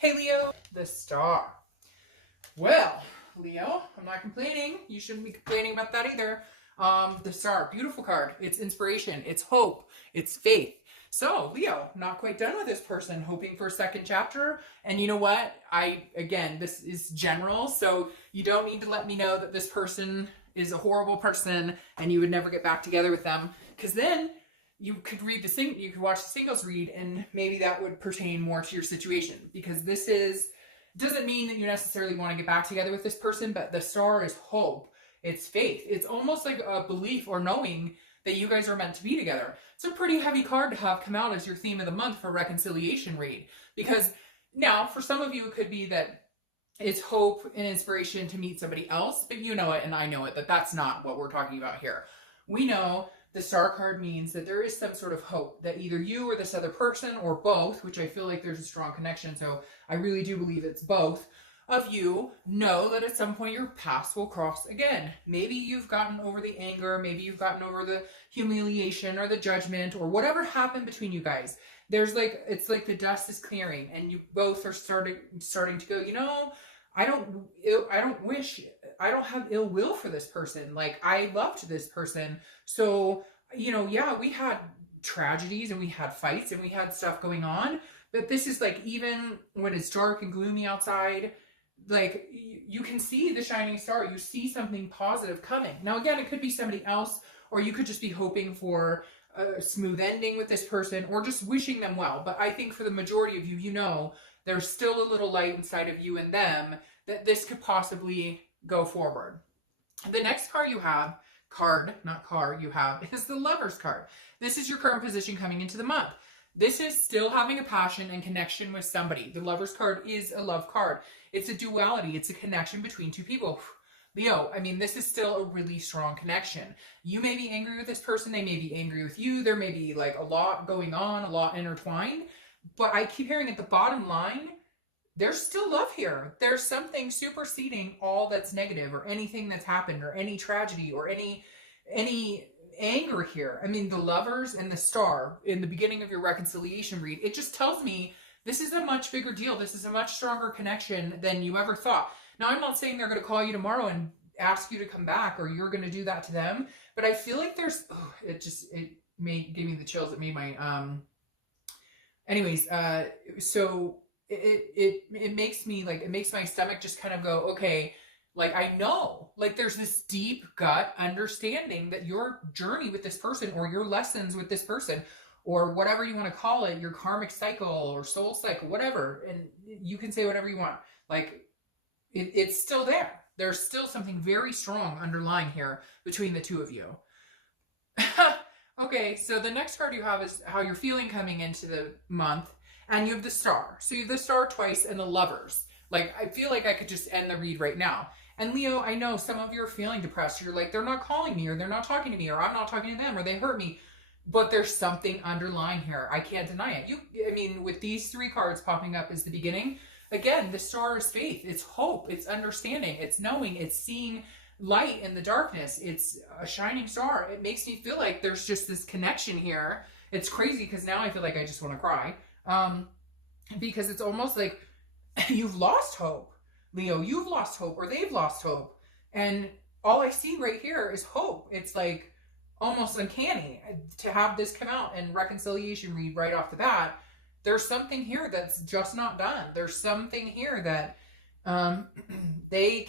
Hey Leo, the star. Well, Leo, I'm not complaining. You shouldn't be complaining about that either. The star, beautiful card. It's inspiration, it's hope, it's faith. So, Leo, not quite done with this person, hoping for a second chapter. And you know what? Again, this is general, so you don't need to let me know that this person is a horrible person and you would never get back together with them. Because then you could you could watch the singles read, and maybe that would pertain more to your situation. Because doesn't mean that you necessarily want to get back together with this person, but the star is hope. It's faith. It's almost like a belief or knowing that you guys are meant to be together. It's a pretty heavy card to have come out as your theme of the month for reconciliation read. Because now, for some of you, it could be that it's hope and inspiration to meet somebody else, but you know it and I know it, that that's not what we're talking about here. We know the star card means that there is some sort of hope that either you or this other person, or both, which I feel like there's a strong connection, so I really do believe it's both of you, know that at some point your paths will cross again. Maybe you've gotten over the anger, maybe you've gotten over the humiliation or the judgment or whatever happened between you guys. It's like the dust is clearing and you both are starting to go, you know, I don't have ill will for this person. Like, I loved this person. So, you know, yeah, we had tragedies and we had fights and we had stuff going on, but this is like, even when it's dark and gloomy outside, like, you can see the shining star. You see something positive coming. Now, again, it could be somebody else, or you could just be hoping for a smooth ending with this person, or just wishing them well. But I think for the majority of you, you know, there's still a little light inside of you and them that this could possibly go forward. The next card you have, is the Lover's card. This is your current position coming into the month. This is still having a passion and connection with somebody. The Lover's card is a love card. It's a duality. It's a connection between two people. Leo, I mean, this is still a really strong connection. You may be angry with this person. They may be angry with you. There may be like a lot going on, a lot intertwined. But I keep hearing at the bottom line, there's still love here. There's something superseding all that's negative or anything that's happened or any tragedy or any anger here. I mean, the Lovers and the Star in the beginning of your reconciliation read, it just tells me this is a much bigger deal. This is a much stronger connection than you ever thought. Now, I'm not saying they're going to call you tomorrow and ask you to come back or you're going to do that to them, but I feel like it gave me the chills. It made my, so it makes me like, it makes my stomach just kind of go, okay, like, I know, like, there's this deep gut understanding that your journey with this person, or your lessons with this person, or whatever you want to call it, your karmic cycle or soul cycle, whatever, and you can say whatever you want, like, it's still there. There's still something very strong underlying here between the two of you. Okay, so the next card you have is how you're feeling coming into the month, and you have the Star. So you have the Star twice and the Lovers. Like, I feel like I could just end the read right now. And Leo, I know some of you are feeling depressed. You're like, they're not calling me, or they're not talking to me, or I'm not talking to them, or they hurt me. But there's something underlying here. I can't deny it. I mean, with these three cards popping up as the beginning, again, the Star is faith. It's hope. It's understanding. It's knowing. It's seeing light in the darkness. It's a shining star. It makes me feel like there's just this connection here. It's crazy because now I feel like I just want to cry. Because it's almost like you've lost hope. Leo, you've lost hope, or they've lost hope. And all I see right here is hope. It's like almost uncanny to have this come out and reconciliation read right off the bat. There's something here that's just not done. There's something here that they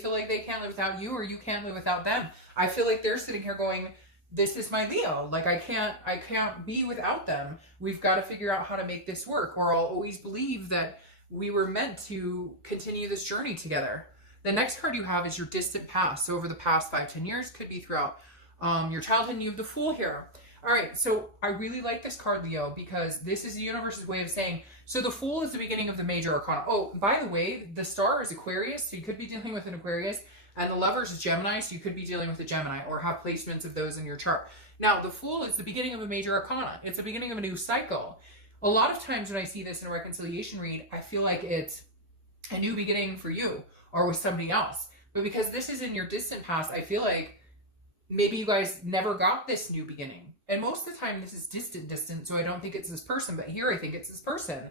feel like they can't live without you, or you can't live without them. I feel like they're sitting here going, this is my Leo. Like, I can't be without them. We've got to figure out how to make this work, or I'll always believe that we were meant to continue this journey together. The next card you have is your distant past. So over the past 5-10 years, could be throughout your childhood, and you have the Fool here. All right, so I really like this card, Leo, because this is the universe's way of saying, so the Fool is the beginning of the major arcana. Oh, by the way, the Star is Aquarius, so you could be dealing with an Aquarius, and the Lovers is Gemini, so you could be dealing with a Gemini, or have placements of those in your chart. Now, the Fool is the beginning of a major arcana. It's the beginning of a new cycle. A lot of times when I see this in a reconciliation read, I feel like it's a new beginning for you or with somebody else. But because this is in your distant past, I feel like maybe you guys never got this new beginning. And most of the time this is distant, so I don't think it's this person. But here I think it's this person.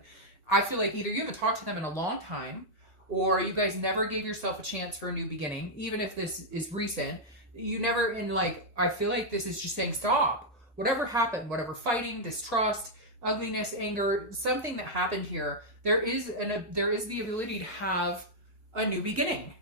I feel like either you haven't talked to them in a long time, or you guys never gave yourself a chance for a new beginning, even if this is recent. You never, in like, I feel like this is just saying stop. Whatever happened, whatever fighting, distrust, ugliness, anger, something that happened here, there is the ability to have a new beginning.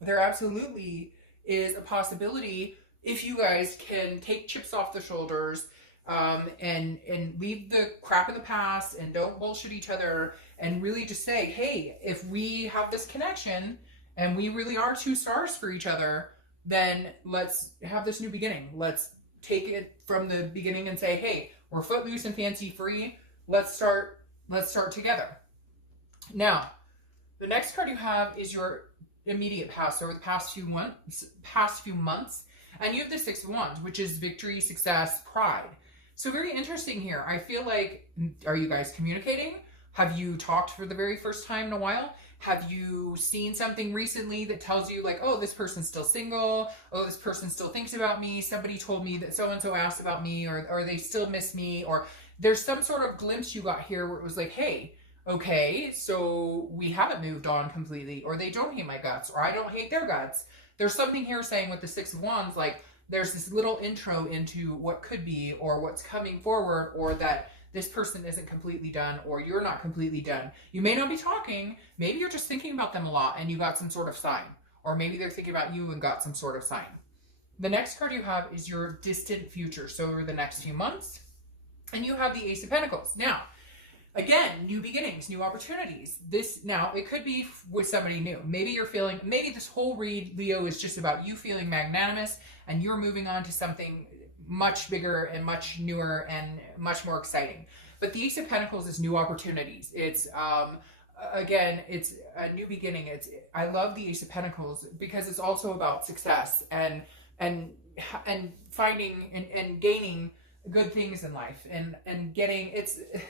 There absolutely is a possibility if you guys can take chips off the shoulders, and leave the crap in the past and don't bullshit each other, and really just say, hey, if we have this connection and we really are two stars for each other, then let's have this new beginning. Let's take it from the beginning and say, hey, we're footloose and fancy free. Let's start together. Now, the next card you have is your immediate past, or the past few months, and you have the Six of Wands, which is victory, success, pride. So very interesting here. I feel like, are you guys communicating? Have you talked for the very first time in a while? Have you seen something recently that tells you like, oh, this person's still single. Oh, this person still thinks about me. Somebody told me that so-and-so asked about me, or they still miss me, or there's some sort of glimpse you got here where it was like, hey, okay, so we haven't moved on completely, or they don't hate my guts, or I don't hate their guts. There's something here saying with the Six of Wands, like there's this little intro into what could be, or what's coming forward, or that this person isn't completely done, or you're not completely done. You may not be talking. Maybe you're just thinking about them a lot and you got some sort of sign, or maybe they're thinking about you and got some sort of sign. The next card you have is your distant future. So over the next few months, and you have the Ace of Pentacles. Now, again, new beginnings, new opportunities. Now, it could be with somebody new. Maybe you're feeling, maybe this whole read, Leo, is just about you feeling magnanimous and you're moving on to something much bigger and much newer and much more exciting. But the Ace of Pentacles is new opportunities. It's, again, it's a new beginning. I love the Ace of Pentacles because it's also about success and finding and gaining good things in life, and getting,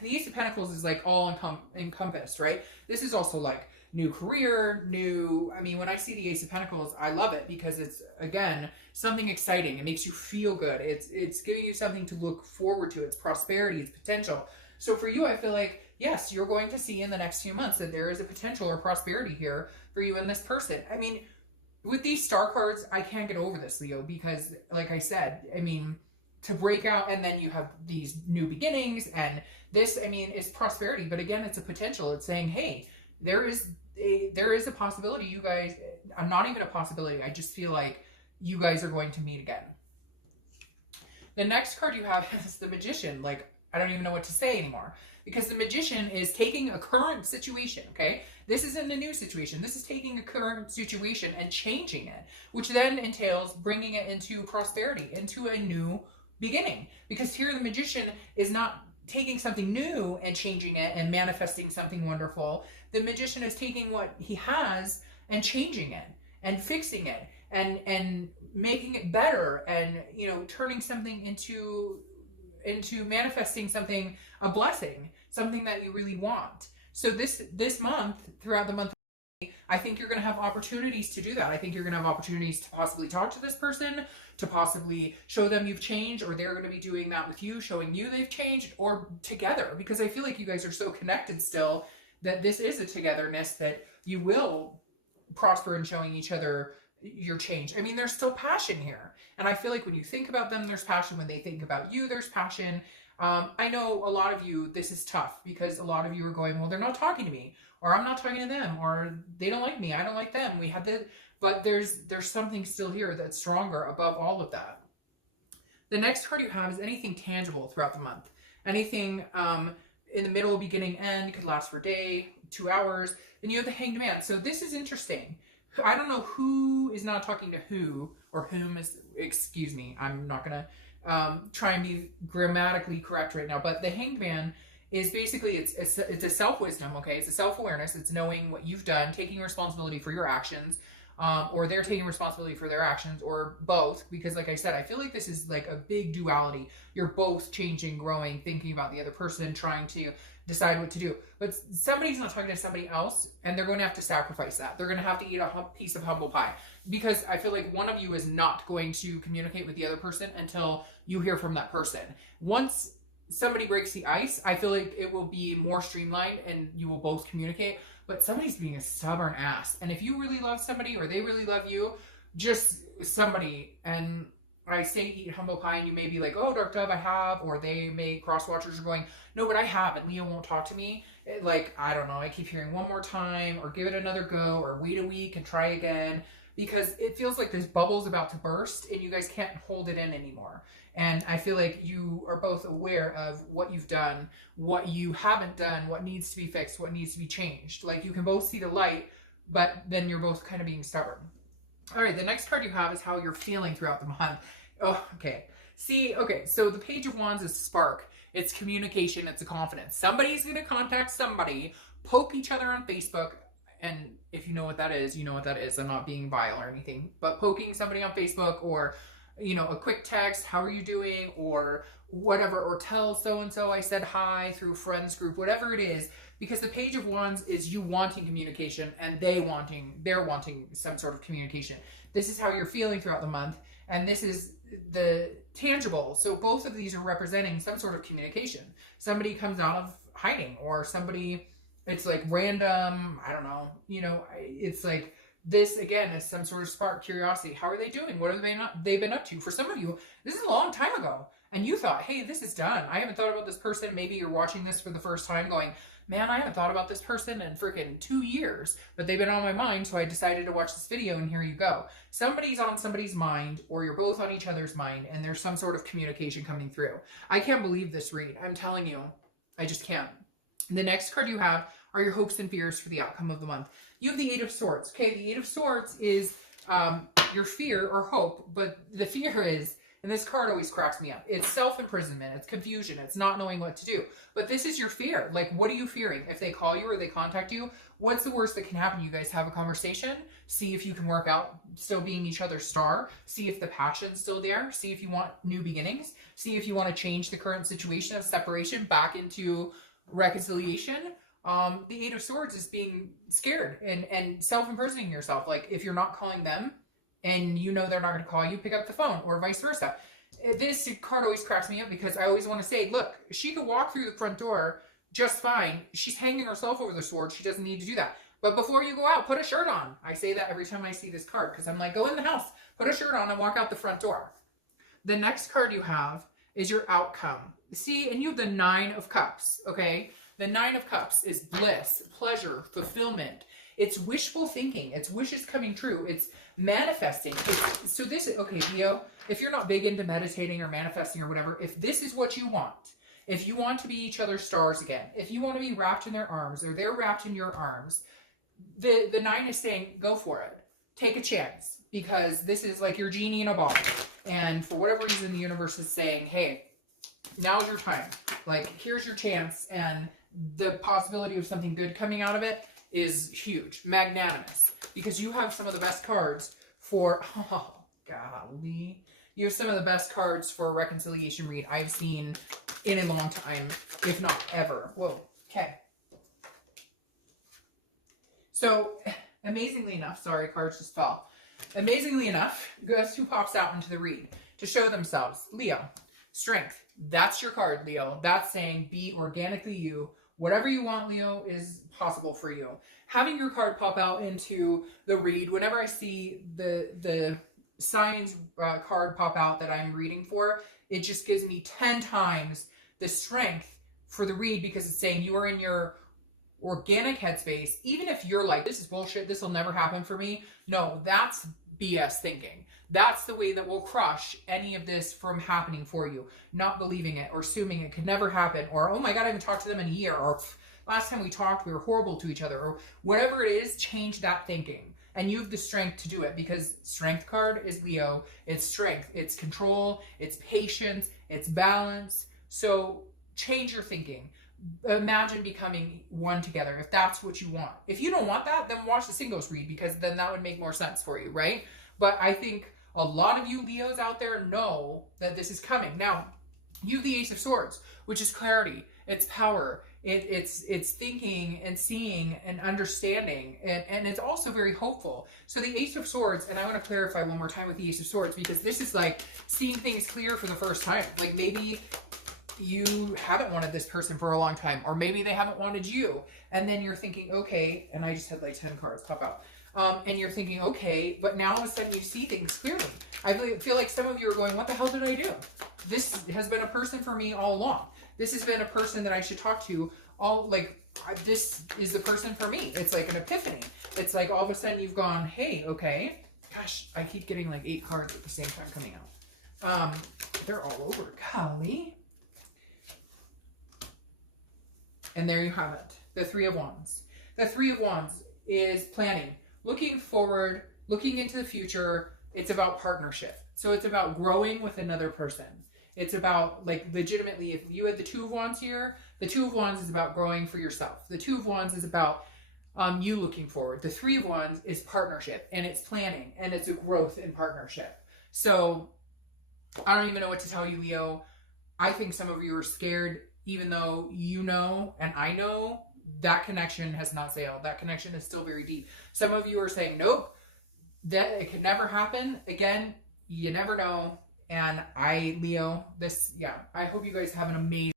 the Ace of Pentacles is like all encompassed, right? This is also like new career, I mean, when I see the Ace of Pentacles, I love it because it's, again, something exciting. It makes you feel good. It's giving you something to look forward to. It's prosperity, it's potential. So for you, I feel like, yes, you're going to see in the next few months that there is a potential or prosperity here for you and this person. I mean, with these star cards, I can't get over this, Leo, because like I said, I mean, to break out, and then you have these new beginnings, and this, I mean, is prosperity, but again, it's a potential. It's saying, hey, there is a possibility you guys, I'm not even a possibility, I just feel like you guys are going to meet again. The next card you have is the Magician. Like, I don't even know what to say anymore, because the Magician is taking a current situation, okay? This isn't a new situation. This is taking a current situation and changing it, which then entails bringing it into prosperity, into a new beginning. Because here the Magician is not taking something new and changing it and manifesting something wonderful. The Magician is taking what he has and changing it and fixing it and making it better, and, you know, turning something into manifesting something, a blessing, something that you really want. So this month, throughout the month, I think you're going to have opportunities to do that. I think you're going to have opportunities to possibly talk to this person, to possibly show them you've changed, or they're going to be doing that with you, showing you they've changed, or together, because I feel like you guys are so connected still that this is a togetherness that you will prosper in showing each other your change. I mean, there's still passion here. And I feel like when you think about them, there's passion. When they think about you, there's passion. I know a lot of you, this is tough because a lot of you are going, well, they're not talking to me, or I'm not talking to them, or they don't like me, I don't like them. We had the, but there's something still here that's stronger above all of that. The next card you have is anything tangible throughout the month. Anything in the middle, beginning, end, could last for a day, 2 hours. Then you have the Hanged Man. So this is interesting. I don't know who is not talking to who, or whom is, excuse me, I'm not going to try and be grammatically correct right now, but the Hanged Man is basically, it's a self-wisdom, okay? It's a self-awareness. It's knowing what you've done, taking responsibility for your actions, or they're taking responsibility for their actions, or both, because like I said, I feel like this is like a big duality. You're both changing, growing, thinking about the other person, trying to decide what to do. But somebody's not talking to somebody else, and they're going to have to sacrifice that. They're going to have to eat a piece of humble pie, because I feel like one of you is not going to communicate with the other person until you hear from that person. Once somebody breaks the ice, I feel like it will be more streamlined and you will both communicate. But somebody's being a stubborn ass. And if you really love somebody or they really love you, just somebody, and I say eat humble pie, and you may be like, oh, Dark Dove, I have, or they may, cross watchers are going, no, but I have, and Leo won't talk to me. Like, I don't know, I keep hearing one more time, or give it another go, or wait a week and try again, because it feels like this bubble's about to burst and you guys can't hold it in anymore. And I feel like you are both aware of what you've done, what you haven't done, what needs to be fixed, what needs to be changed. Like, you can both see the light, but then you're both kind of being stubborn. All right, the next card you have is how you're feeling throughout the month. Oh, okay. See, okay, so the Page of Wands is spark. It's communication. It's a confidence. Somebody's going to contact somebody, poke each other on Facebook, and if you know what that is, you know what that is. I'm not being vile or anything, but poking somebody on Facebook, or, you know, a quick text, how are you doing, or whatever, or tell so-and-so I said hi through friends group, whatever it is, because the Page of Wands is you wanting communication and they're wanting some sort of communication. This is how you're feeling throughout the month, and this is the tangible. So both of these are representing some sort of communication. Somebody comes out of hiding, or somebody, it's like random, I don't know, you know, it's like this again is some sort of spark, curiosity. How are they doing? What have they been up to? For some of you, this is a long time ago, and you thought, hey, this is done. I haven't thought about this person. Maybe you're watching this for the first time going, man, I haven't thought about this person in freaking 2 years, but they've been on my mind, so I decided to watch this video, and here you go. Somebody's on somebody's mind, or you're both on each other's mind, and there's some sort of communication coming through. I can't believe this read. I'm telling you, I just can't. The next card you have are your hopes and fears for the outcome of the month. You have the Eight of Swords. Okay, the Eight of Swords is your fear or hope, but the fear is, and this card always cracks me up, it's self-imprisonment, it's confusion, it's not knowing what to do. But this is your fear. Like, what are you fearing? If they call you or they contact you, what's the worst that can happen? You guys have a conversation, see if you can work out still being each other's star, see if the passion's still there, see if you want new beginnings, see if you want to change the current situation of separation back into reconciliation. The Eight of Swords is being scared and self-imprisoning yourself. Like, if you're not calling them and you know they're not going to call you, pick up the phone, or vice versa. This card always cracks me up because I always want to say, look, she could walk through the front door just fine. She's hanging herself over the sword. She doesn't need to do that. But before you go out, put a shirt on. I say that every time I see this card because I'm like, go in the house, put a shirt on, and walk out the front door. The next card you have is your outcome. See, and you have the Nine of Cups, okay? The Nine of Cups is bliss, pleasure, fulfillment. It's wishful thinking. It's wishes coming true. It's manifesting. So this is, okay, Leo, if you're not big into meditating or manifesting or whatever, if this is what you want, if you want to be each other's stars again, if you want to be wrapped in their arms or they're wrapped in your arms, the Nine is saying, go for it. Take a chance, because this is like your genie in a bottle. And for whatever reason, the universe is saying, hey, now's your time. Like, here's your chance, and the possibility of something good coming out of it is huge, magnanimous, because you have some of the best cards for, oh, golly, you have some of the best cards for a reconciliation read I've seen in a long time, if not ever. Whoa, okay. So, amazingly enough, sorry, cards just fell. Amazingly enough, guess who pops out into the read to show themselves? Leo. Strength. That's your card, Leo. That's saying be organically you. Whatever you want, Leo, is possible for you. Having your card pop out into the read, whenever I see the signs card pop out that I'm reading for, it just gives me 10 times the strength for the read, because it's saying you are in your organic headspace. Even if you're like, this is bullshit, this will never happen for me. No, that's BS thinking. That's the way that will crush any of this from happening for you. Not believing it, or assuming it could never happen, or, oh my God, I haven't talked to them in a year, or last time we talked, we were horrible to each other, or whatever it is, change that thinking. And you have the strength to do it, because strength card is Leo. It's strength, it's control, it's patience, it's balance. So change your thinking. Imagine becoming one together, if that's what you want. If you don't want that, then watch the singles read, because then that would make more sense for you, right? But I think a lot of you Leos out there know that this is coming. Now, you have the Ace of Swords, which is clarity, it's power, it's thinking and seeing and understanding, and it's also very hopeful. So the Ace of Swords, and I want to clarify one more time with the Ace of Swords, because this is like seeing things clear for the first time. Like, maybe you haven't wanted this person for a long time, or maybe they haven't wanted you. And then you're thinking, okay, and I just had like 10 cards pop out. And you're thinking, okay, but now all of a sudden you see things clearly. I feel like some of you are going, what the hell did I do? This has been a person for me all along. This has been a person that I should talk to all, like, this is the person for me. It's like an epiphany. It's like all of a sudden you've gone, hey, okay. Gosh, I keep getting like 8 cards at the same time coming out. They're all over. Golly. And there you have it. The Three of Wands. The Three of Wands is planning, looking forward, looking into the future. It's about partnership. So it's about growing with another person. It's about, like, legitimately, if you had the Two of Wands here, the Two of Wands is about growing for yourself. The Two of Wands is about you looking forward. The Three of Wands is partnership, and it's planning, and it's a growth in partnership. So I don't even know what to tell you, Leo. I think some of you are scared, even though you know, and I know, that connection has not sailed. That connection is still very deep. Some of you are saying, nope, that it could never happen. Again, you never know. And Leo, I hope you guys have an amazing